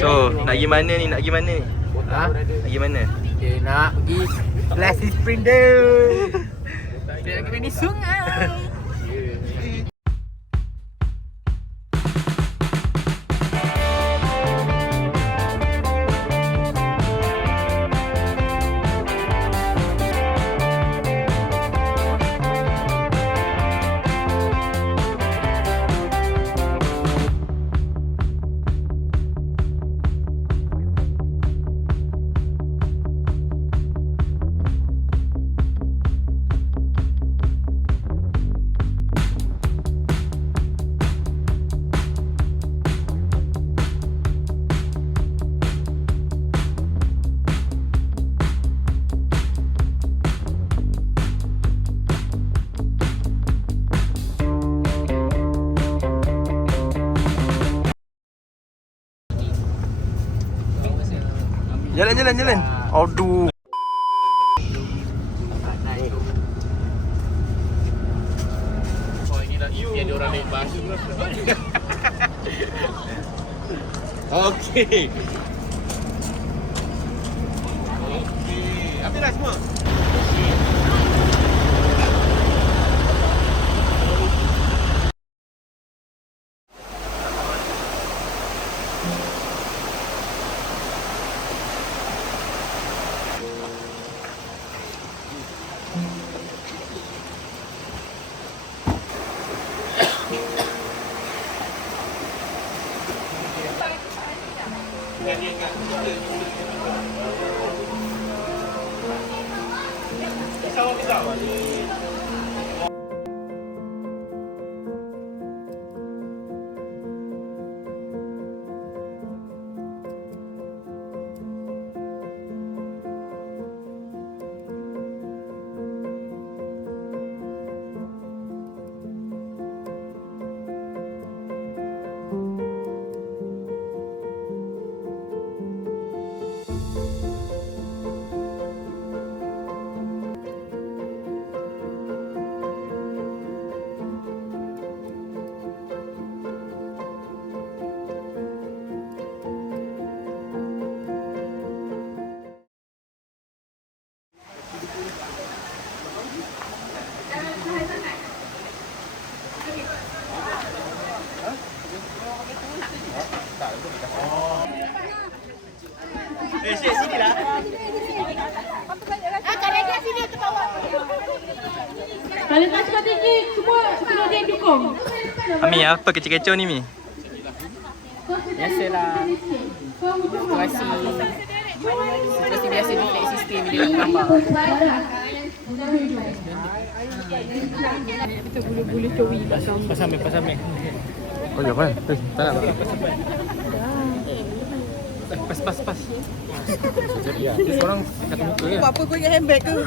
So, nak pergi mana ni? Nak pergi mana ni? Ha? Nak pergi mana? Okay, nak pergi Glassy Spring dia. Dia nak pergi di sungai. Jalan. Aduh. Biar dia orang naik bas. Okey. Habis dah semua? Sini lah. Kalau dia sini tu bawa. Kalau tak cepat tinggi, semua kena dia dukung. Ami, apa kecoh-kecoh ni, Mi? Biasalah. Situasi biasa di flight system bila nak gambar. Betul bulu-bulu cowi belakang. Pasang mic. Oh, ya, kan? Tak nak. Pas. Jadi ya. Terus orang kata muka ya. Apa kau ingat handbag tu?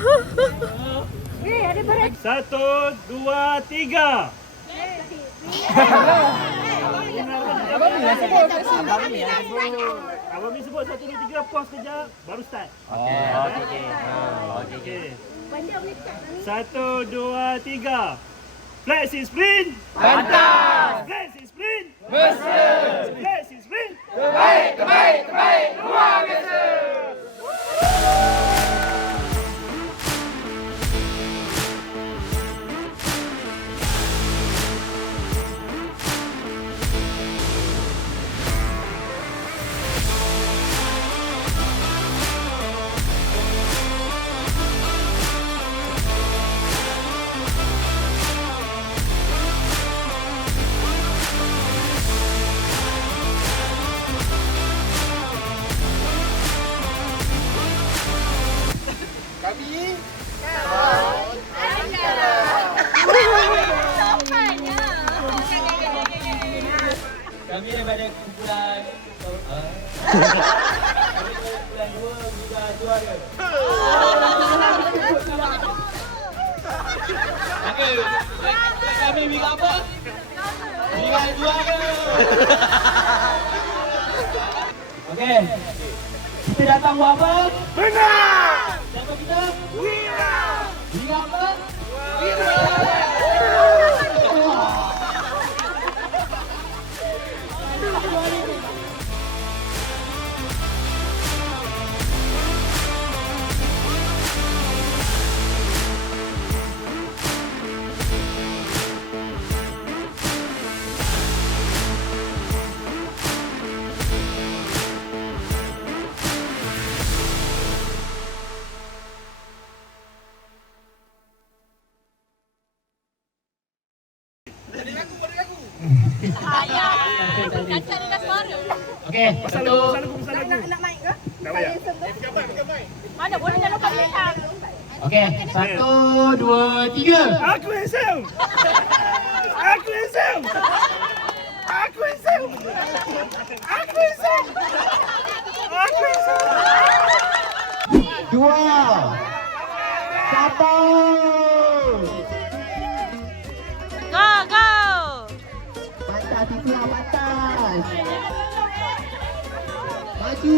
Ada berat. 1, 2, 3. Abang Mi sebut 1, 2, 3, pause kejap, baru start. Okey. 1, 2, 3. Flexi sprint. Pantas. Flexi sprint. Mesra. Flexi sprint. Terbaik. Luar biasa. Kami daripada kumpulan kumpulan 2 juga juara. Okey, kami bilang apa? Bilang juara. Okey. Kita datang buat apa? Menang. Siapa kita? Wira. Bilang apa? Wira. Okey, satu. Nak mic ke? Tak payah. Mana boleh nak lompat belakang? Okey, 1, 2, 3. Aku handsome. Aku handsome. Aku handsome. Aku handsome. Aku handsome. 2. 1. Go, go. Pantas itu lah pantas. Maju.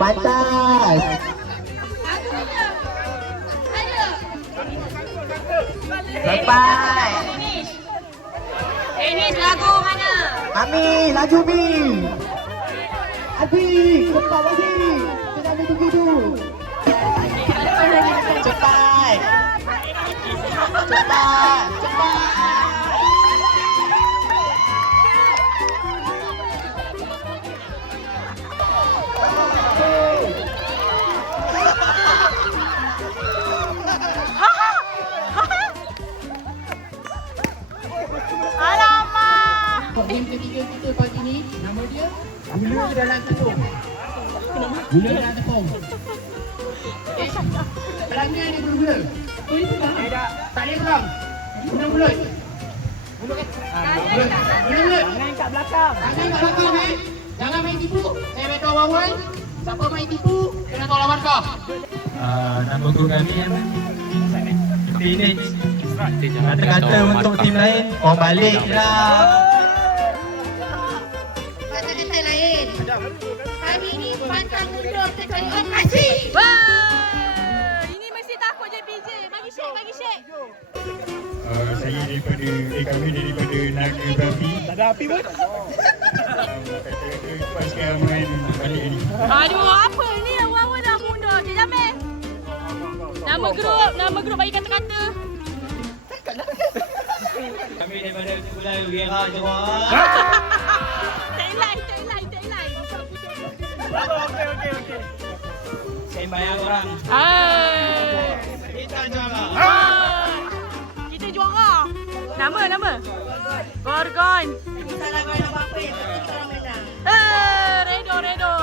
Pantas. Lepas. Ini lagu mana? Ami, laju Mi. Adi, cepat lagi. Jangan tunggu tu. Cepat. Cepat. Cepat. Alamak. Game ketiga kita pagi ni, nama dia Gula Dalam Tepung. Gula Dalam Tepung. Okay. Pelanggan dia gula-gula. Tak boleh pegang. Guna mulut. Mulut. Mulut. Tangan kat belakang. Tangan kat belakang Jangan main tipu. Saya beritahu awal. Siapa main tipu, kena tolak markah. Nama guru kami Phoenix. Kata-kata untuk tim lain, orang balik lah. Kata-kata lain. Hari ini pantang mundur kecuali operasi. Wah! Ini mesti takut je PJ. Bagi shake, bagi shake. Saya kami daripada Naga Babi. Tak ada api pun. Kata-kata cepat sekarang main balik ni. Aduh, apa ni? Awal-awal dah mundur. Cik Jamil. Nama grup bagi kata-kata. Kami daripada Sekolah Wira Johor. Tagline. Okey. Saya bayar orang. Kita juara. Nama. Gorgon. Salah kau nak apa yang kita orang menang. Redo.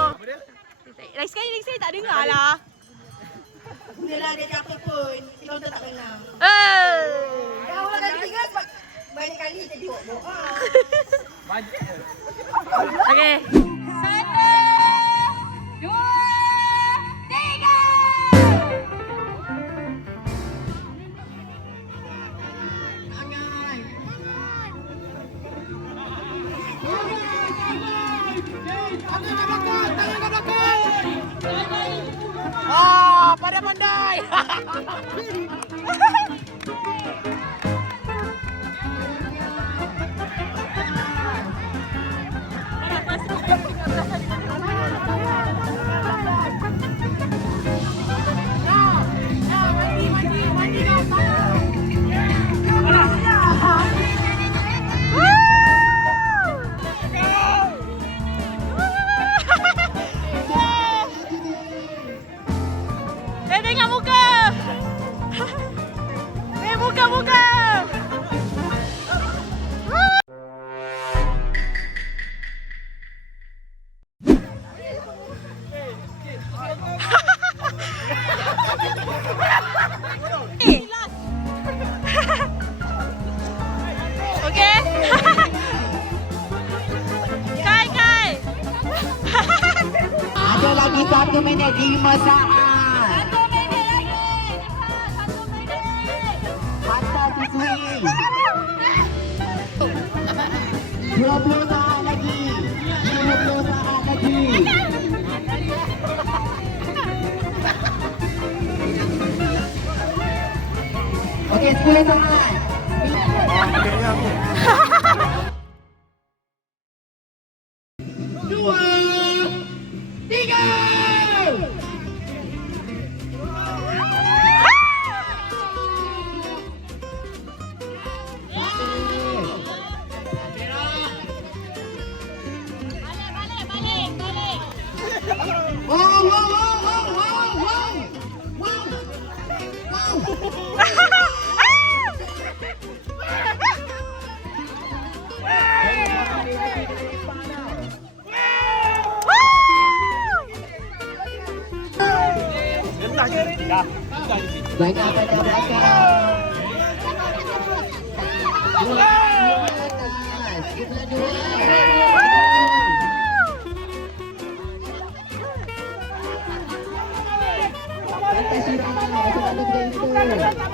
Lagi sekali tak dengar lah. Bila dia cakap pun, kita orang tak menang. Yang orang kali tiga sebab banyak kali kita doa. Okey. 1, 2, 3. Pada pandai. Tengok muka. Muka. Okey. Kai. Ada lagi 1 minit 5 saat. 1 minit lagi. Cepat, 1 minit. Pantas siswi. 20 saat lagi. 20 saat lagi. Okey, 10 saat. 2, 3. Balik. Oh. Jangan pada belakang. Dua atas. Sebelah dua. Atas sini. Sebab kita.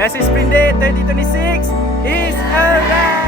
Leicester Sprint Day 2026 is a wrap!